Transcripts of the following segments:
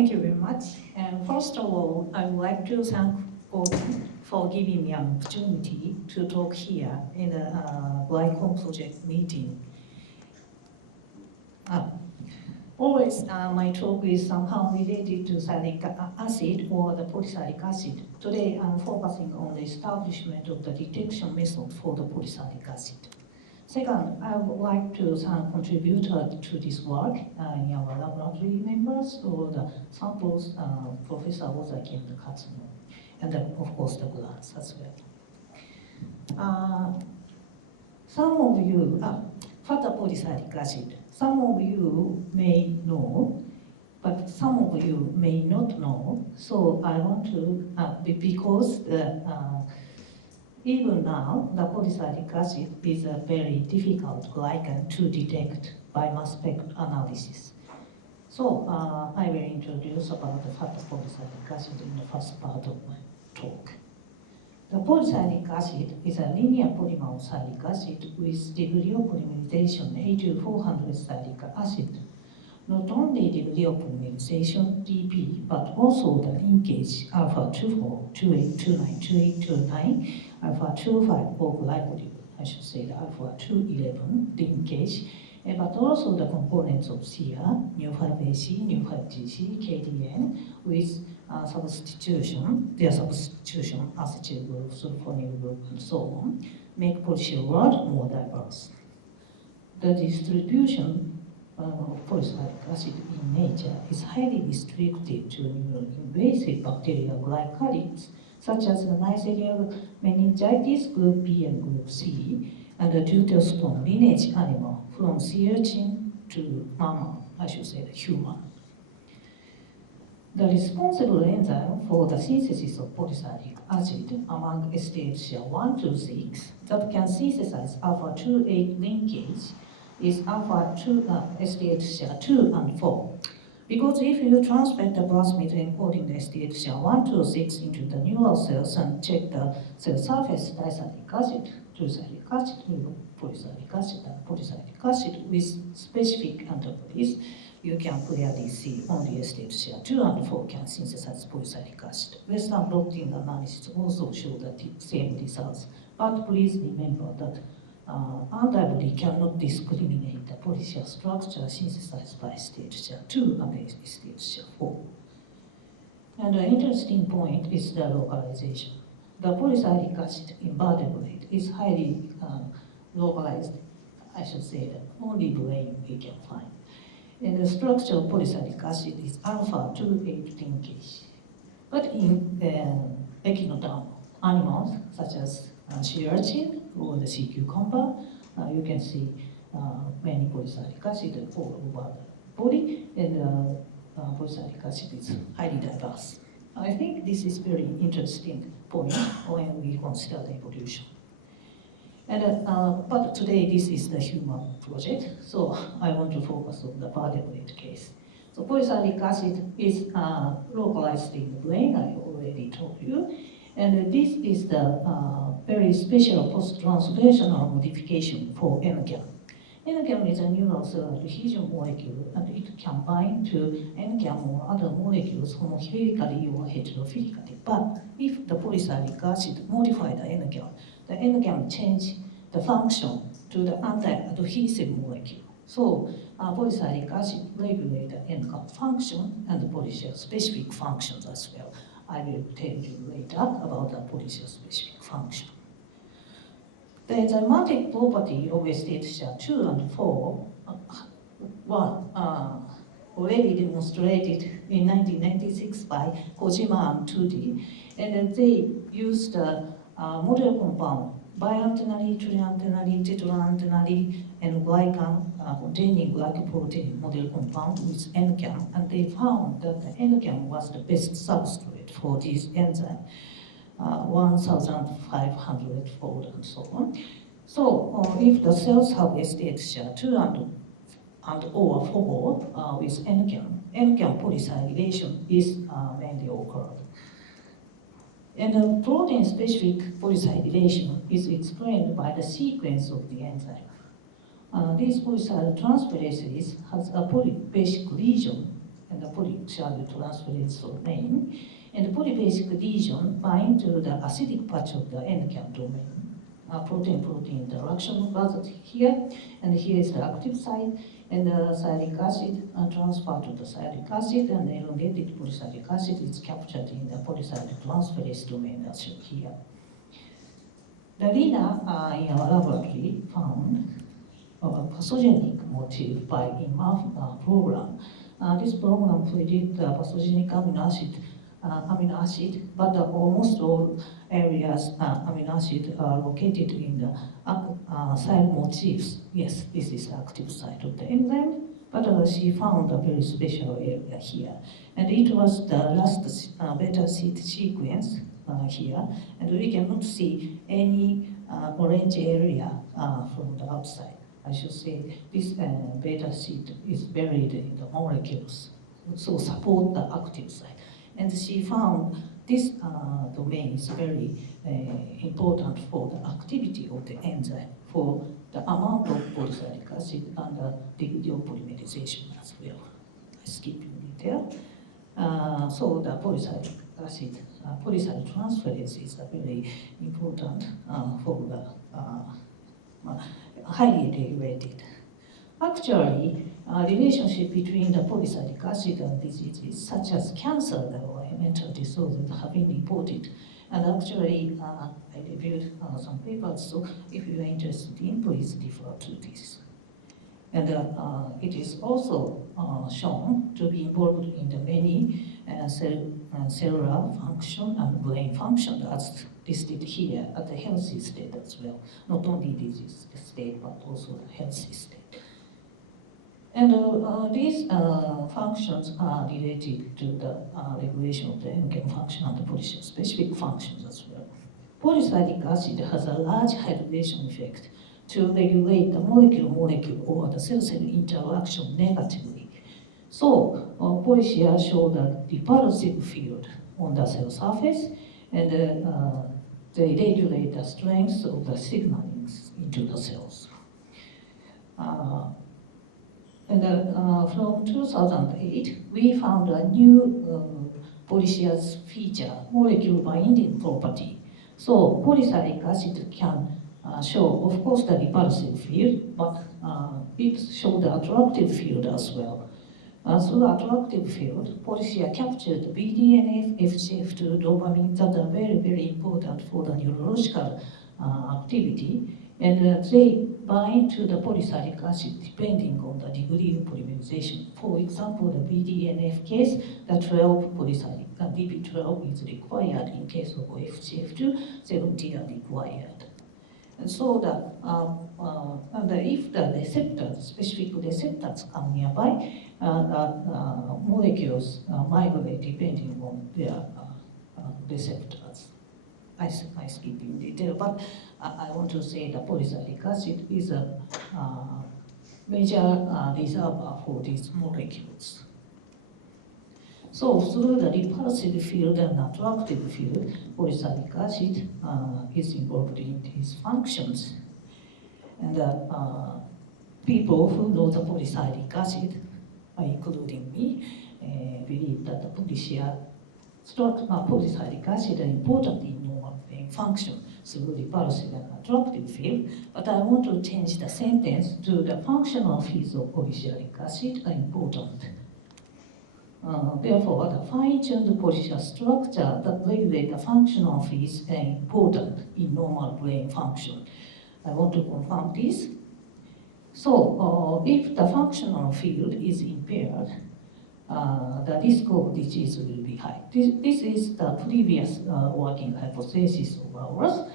Thank you very much. And first of all, I would like to thank Gordon for giving me an opportunity to talk here in the Glycome project meeting. Always my talk is somehow related to sialic acid or the polysialic acid. Today I'm focusing on the establishment of the detection method for the polysialic acid. Second, I would like to thank contributors to this work in our laboratory members or the samples, Professor Ozaki and Katsuno, and of course the grants as well. Some of you, fat polysialic acid, some of you may know, but some of you may not know. So I want to, because even now, the polysialic acid is a very difficult glycan to detect by mass spec analysis. So I will introduce about the fat polysialic acid in the first part of my talk. The polysialic acid is a linear polymer of sialic acid with degree of polymerization A2400 sialic acid. Not only degree of polymerization, DP, but also the linkage alpha 24, 2829, 2829, alpha 25 or glycolipid, I should say the alpha 211 linkage, but also the components of CR, nu5AC, nu5GC, KDN, with substitution, their substitution, acetyl group, sulfonyl group, and so on, make polysial world more diverse. The distribution of polysialic acid in nature is highly restricted to invasive bacterial glycolides, such as the Neisseria meningitis group B and group C, and the deuterostone lineage animal from sea urchin to mammal, I should say the human. The responsible enzyme for the synthesis of polysialic acid among STHCR1 to 6 that can synthesize alpha 2,8 linkage is alpha 2 STHCR2 and 4. Because if you transfer the plasmid encoding the STHCR1 to 6 into the neural cells and check the cell surface disialic acid, triosialic acid, polysialic acid, and polysialic acid with specific antibodies, you can clearly see only STHCR2 and 4 can synthesize polysialic acid. Western blotting analysis also show the same results, but please remember that antibody cannot discriminate the polysial structure synthesized by STHCR2 and STHCR4. And an interesting point is the localization. The polysialic acid in vertebrate is highly localized, I should say, the only brain we can find. And the structure of polysialic acid is alpha 2,8 linkage. But in echinoderm animals, such as sea urchin or the sea cucumber, you can see many polysialic acid all over the body, and polysialic acid is highly diverse. I think this is very interesting point when we consider the evolution. And, but today this is the human project, so I want to focus on the vertebrate case. So polysialic acid is localized in the brain, I already told you. And this is the very special post-translational modification for NCAM. NCAM is a neural cell adhesion molecule, and it can bind to NCAM or other molecules homophilically or heterophilically. But if the polysialic acid modify the NCAM change the function to the anti-adhesive molecule. So polysialic acid regulate the NCAM function and the polysial specific functions as well. I will tell you later about the polysial specific function. The enzymatic property of STHCR2 and 4 were already demonstrated in 1996 by Kojima and Tudi, and they used a model compound, biantennary, triantennary, tetraantennary, and glycan containing glycoprotein model compound with NCAM, and they found that the NCAM was the best substrate for this enzyme, 1,500-fold and so on. So if the cells have STHCR2 and or 4 with NCAM polysacchylation is mainly occurred. And the protein-specific polysacchylation is explained by the sequence of the enzyme. These polysial transferases has a polybasic region and the polysialic transferase domain, and the polybasic lesion bind to the acidic patch of the end-cap domain. Protein-protein interaction occurs here, and here is the active site, and the sialic acid transferred to the sialic acid, and the elongated polysialic acid is captured in the polysialic transferase domain as shown here. The leader in our laboratory found a pathogenic motif by IMAF program. This program predicts the pathogenic amino acid, but almost all areas amino acid are located in the side motifs. Yes, this is the active site of the enzyme, but she found a very special area here. And it was the last beta seed sequence here, and we cannot see any orange area from the outside. I should say this beta seed is buried in the molecules, so support the active site. And she found this domain is very important for the activity of the enzyme, for the amount of polysialic acid and the degree of polymerization as well. I skip in detail. So the polysialic acid, polysialic transferase is very important for the highly regulated. Actually, relationship between the polysialic acid and diseases such as cancer or mental disorders have been reported. And actually, I reviewed some papers, so if you are interested in, please refer to this. And it is also shown to be involved in the many cellular function and brain function as listed here at the healthy state as well. Not only disease state, but also the healthy state. And these functions are related to the regulation of the enzyme function and the polysialic-specific functions as well. Polysialic acid has a large hydration effect to regulate the molecule-molecule or the cell-cell interaction negatively. So, polysia show the repulsive field on the cell surface, and they regulate the strength of the signaling into the cells. From 2008, we found a new polysia's feature, molecule binding property. So polysialic acid can show, of course, the repulsive field, but it shows the attractive field as well. So the attractive field, polysia captured BDNF, FGF2, dopamine that are very, very important for the neurological activity, and they bind to the polysialic acid depending on the degree of polymerization. For example, the BDNF case, the 12 polysialic, BP12 is required. In case of FGF2, 70 are required. And so if the receptors, specific receptors come nearby, molecules migrate depending on their receptors. I skip in detail, but I want to say the polysialic acid is a major reservoir for these molecules. So through the repulsive field and attractive field, polysialic acid is involved in these functions. And people who know the polysialic acid, including me, believe that the polysialic acid are important in normal brain function through repulsive and attractive field, but I want to change the sentence to the functional fields of polysialic acid are important. Therefore, the fine-tuned polysial structure that regulate the functional fields are important in normal brain function. I want to confirm this. So, if the functional field is impaired, the risk of disease will be high. This is the previous working hypothesis of ours.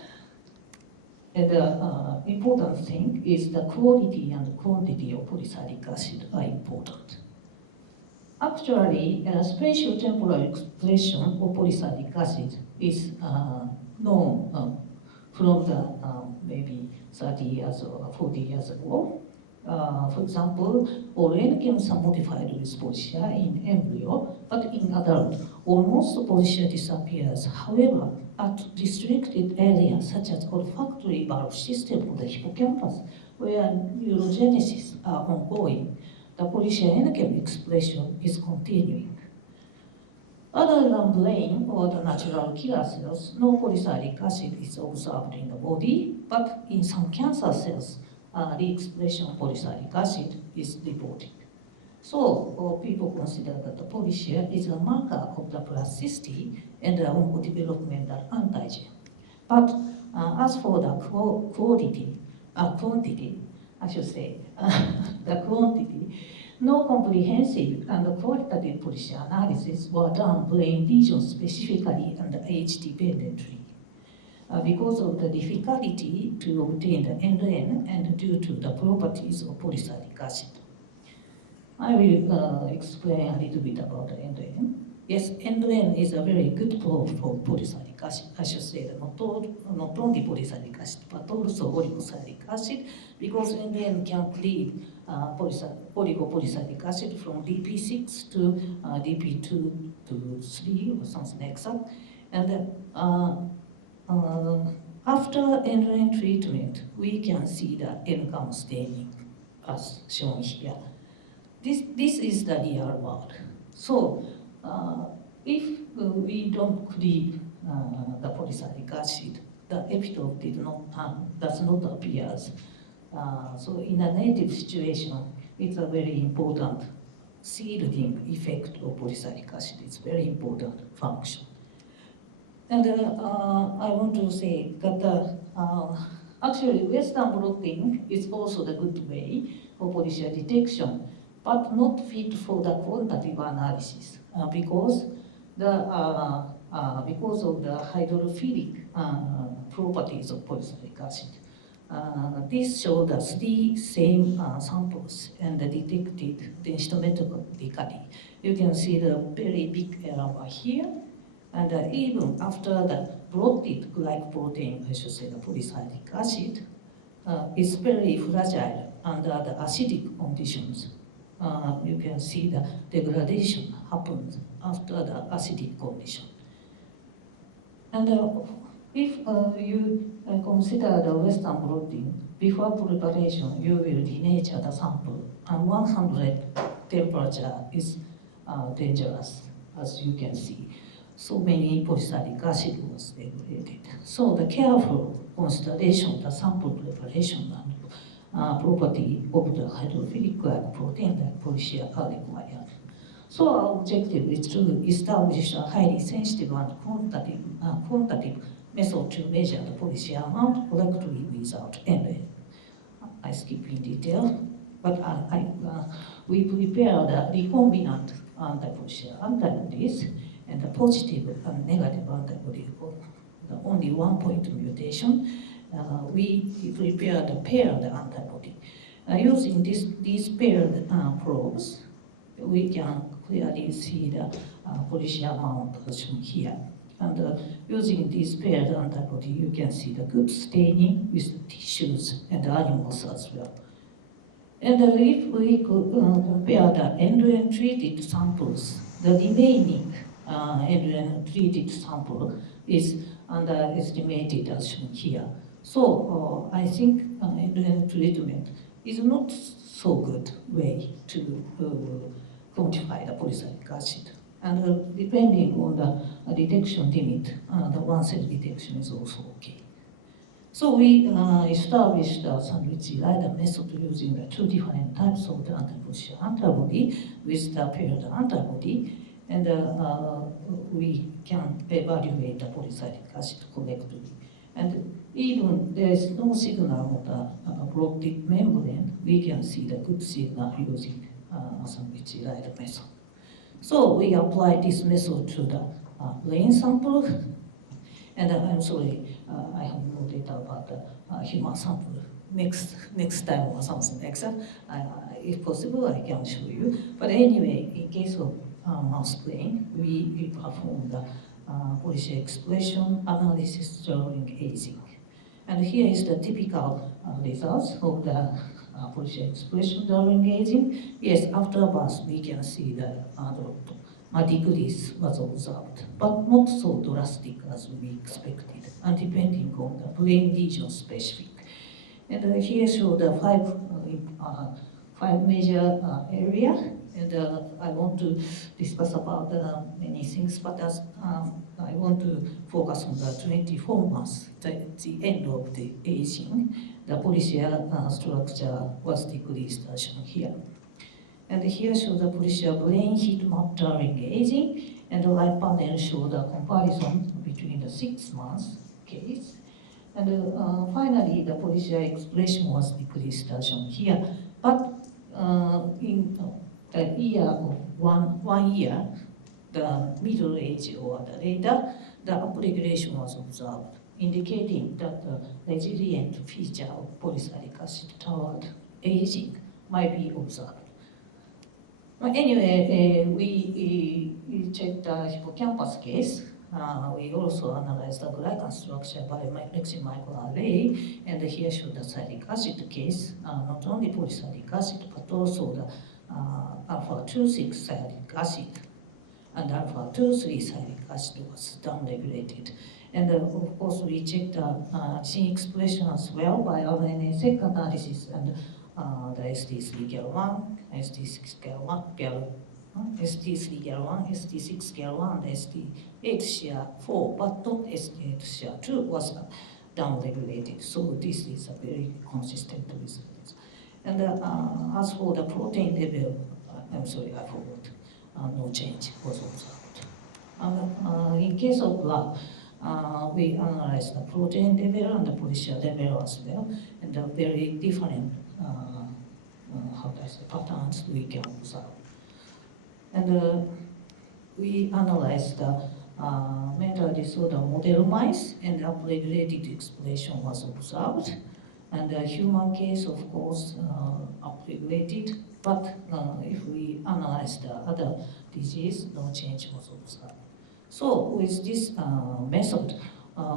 And the important thing is the quality and quantity of polysialic acid are important. Actually, spatial temporal expression of polysialic acid is known from the maybe 30 years or 40 years ago. For example, organisms are modified with polysia in embryo, but in adult, almost polysia disappears. However, at restricted areas such as olfactory valve system of the hippocampus, where neurogenesis are ongoing, the polysialic expression is continuing. Other than brain or the natural killer cells, no polysialic acid is observed in the body, but in some cancer cells, the expression of polysialic acid is reported. So people consider that the polysia is a marker of the plasticity and the oncodevelopmental antigen. But as for the quantity, I should say, the quantity, no comprehensive and qualitative polysia analysis were done brain lesions specifically and age-dependently. Because of the difficulty to obtain the NN and due to the properties of polysialic acid. I will explain a little bit about the NN. Yes, NN is a very good probe for polysialic acid. I should say that not only polysialic acid, but also oligosylic acid, because NN can cleave oligopolysialic acid from DP6 to DP2 to 3 or something like that. And after NN treatment, we can see the N-gum staining as shown here. This is the real world. So if we don't cleave the polysialic acid, the epitope does not appear. So in a native situation, it's a very important shielding effect of polysialic acid. It's very important function. And I want to say that actually Western blotting is also the good way for polysia detection, but not fit for the quantitative analysis because of the hydrophilic properties of polysialic acid. This showed the 3 same samples and detected densitometrically. You can see the very big error here, and even after the blotted glycoprotein, I should say the polysialic acid, is very fragile under the acidic conditions. You can see the degradation happens after the acidic condition. And if you consider the Western blotting, before preparation, you will denature the sample, and 100 temperature is dangerous, as you can see. So many polysialic acid was degraded. So the careful consideration of the sample preparation and property of the hydrophilic glycoprotein like polysia are required. So our objective is to establish a highly sensitive and quantitative method to measure the polysia amount correctly without NN. I skip in detail, but we prepared the recombinant anti-polysia antibodies and the positive and negative antibody for the only 1 point mutation. We prepared a paired antibody. Using these paired probes, we can clearly see the polysia amount as shown here. And using this paired antibody, you can see the good staining with tissues and animals as well. And if we could compare the NN-treated samples, the remaining NN-treated sample is underestimated as shown here. So I think NN treatment is not so good way to quantify the polysialic acid. And depending on the detection limit, the one-cell detection is also okay. So we established the sandwich LIDAR method using the 2 different types of the anti-polysia antibody with the paired antibody, and we can evaluate the polysialic acid correctly. And even there is no signal of the blotted membrane, we can see the good signal using sandwich LIDAR method. So we apply this method to the brain sample, and I'm sorry, I have no data about the human sample. Next time or something like that, if possible, I can show you. But anyway, in case of mouse brain, we perform the polysia expression analysis during aging. And here is the typical results of the polysia expression during aging. Yes, after birth, we can see the decrease was observed, but not so drastic as we expected, and depending on the brain lesion specific. And here show the 5 five major areas, and I want to discuss about many things, but as I want to focus on the 24 months, the end of the aging. The polysialic structure was decreased as shown here. And here shows the polysialic brain heat map during aging, and the right panel shows the comparison between the 6 months case. And finally, the polysialic expression was decreased as shown here. But in the year of one year, the middle age or the later, the upregulation was observed, indicating that the resilient feature of polysialic acid toward aging might be observed. But anyway, we checked the hippocampus case. We also analyzed the glycome structure by mixing microarray, and here shows the sialic acid case, not only polysialic acid, but also the alpha-2,6 sialic acid, and alpha-2,3 sialic acid was downregulated. And of course, we checked the gene expression as well by RNA-seq analysis, and the ST3-GAL1, ST6-GAL1, ST3-GAL1, ST6-GAL1, ST8-SHA4, but not ST8-SHA2 was downregulated. So this is a very consistent with this. And as for the protein level, I'm sorry, I forgot. No change was observed. In case of blood, we analyzed the protein level and the polysialic level as well, and the very different patterns we can observe. And we analyzed the mental disorder model mice, and upregulated expression was observed. And the human case, of course, upregulated, but if we analyze the other disease, no change was observed. So with this method,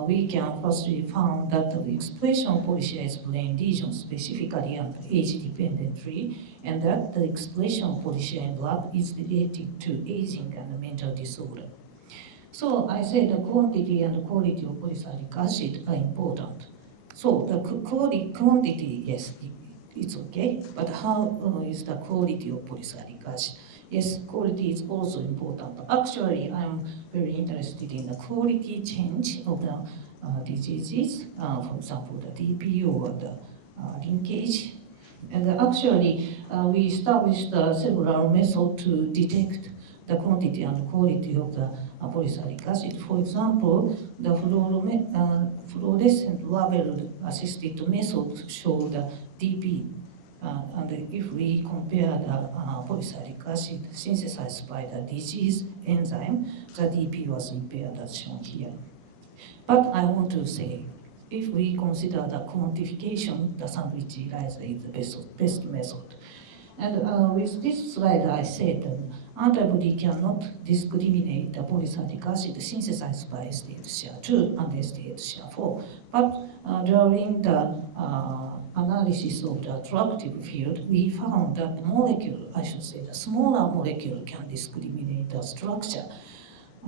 we can firstly found that the expression of polysialic brain lesions specifically and age-dependently, and that the expression of polysialic blood is related to aging and mental disorder. So I say the quantity and the quality of polysialic acid are important. So the quantity, yes, it's okay, but how is the quality of polysialic acid? Yes, quality is also important. Actually, I'm very interested in the quality change of the diseases, for example, the DPO or the linkage. And actually, we established several methods to detect the quantity and quality of the polysialic acid. For example, the fluorescent label-assisted method show the DP. And if we compare the polysialic acid synthesized by the disease enzyme, the DP was impaired as shown here. But I want to say, if we consider the quantification, the sandwich ELISA is the best method. And with this slide, I said that antibody cannot discriminate the polysialic acid synthesized by ST8-SHA2 and ST8-SHA4. But during the analysis of the attractive field, we found that molecule, I should say the smaller molecule, can discriminate the structure.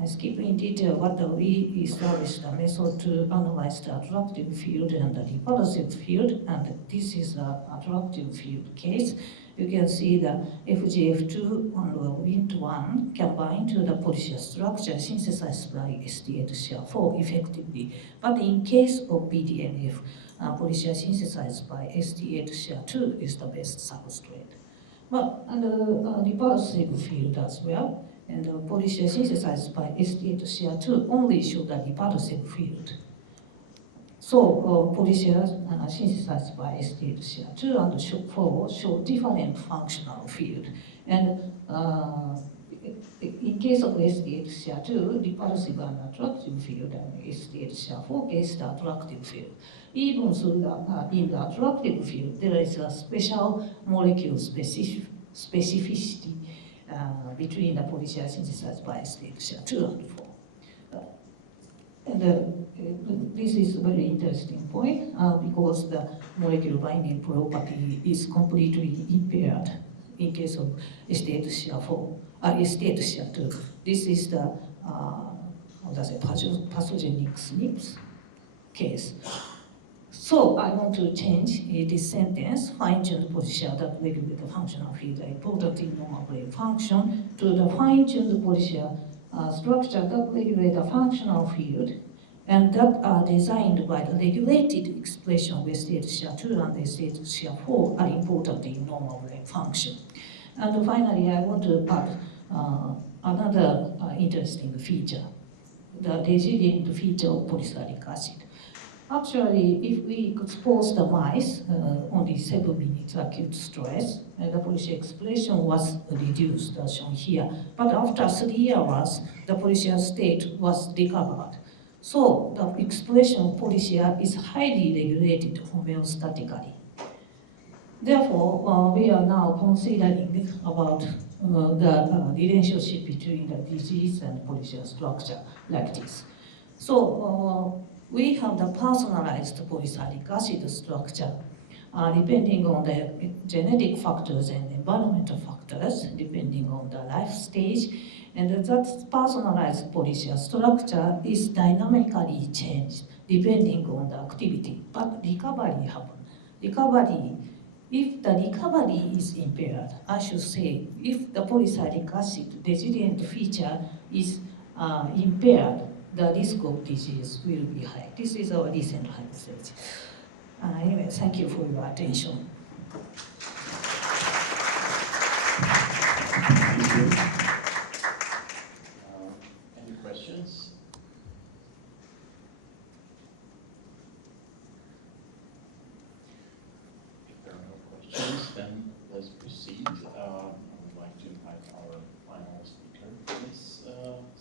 I skip in detail what we established a method to analyze the attractive field and the repulsive field, and this is the attractive field case. You can see the FGF2 and Wnt1 can bind to the polysialic structure synthesized by ST8-SHA4 effectively. But in case of BDNF, polysialic synthesized by ST8-SHA2 is the best substrate. But and the repulsive field as well, and the polysialic synthesized by ST8-SHA2 only show the repulsive field. So polysialic synthesized by ST8-SHA2 and SHA4 show different functional field. And in case of ST8-SHA2, repulsive and attractive field, and ST8-SHA4 case the attractive field. Even through the, in the attractive field, there is a special molecule specificity between the polysialic synthesized by ST8-SHA2 and 4. And this is a very interesting point because the molecular binding property is completely impaired in case of ST8-SHA4, ST8-SHA2. This is the pathogenic SNPs case. So I want to change this sentence, fine-tuned polysia that regulate the functional field are important in normal brain function, to the fine-tuned polysia structure that regulate the functional field and that are designed by the regulated expression where state share 2 and state share 4 are important in normal brain function. And finally, I want to add another interesting feature, the resilient feature of polysialic acid. Actually, if we expose the mice only 7 minutes acute stress, the polysia expression was reduced, as shown here. But after 3 hours, the polysia state was recovered. So the expression of polysia is highly regulated homeostatically. Therefore, we are now considering about the relationship between the disease and polysia structure like this. So we have the personalized polysialic acid structure depending on the genetic factors and environmental factors, depending on the life stage. And that personalized polysia structure is dynamically changed depending on the activity. But recovery happens. If the recovery is impaired, I should say, if the polysialic acid resilient feature is impaired, the risk of disease will be high. This is our recent hypothesis. Anyway, thank you for your attention.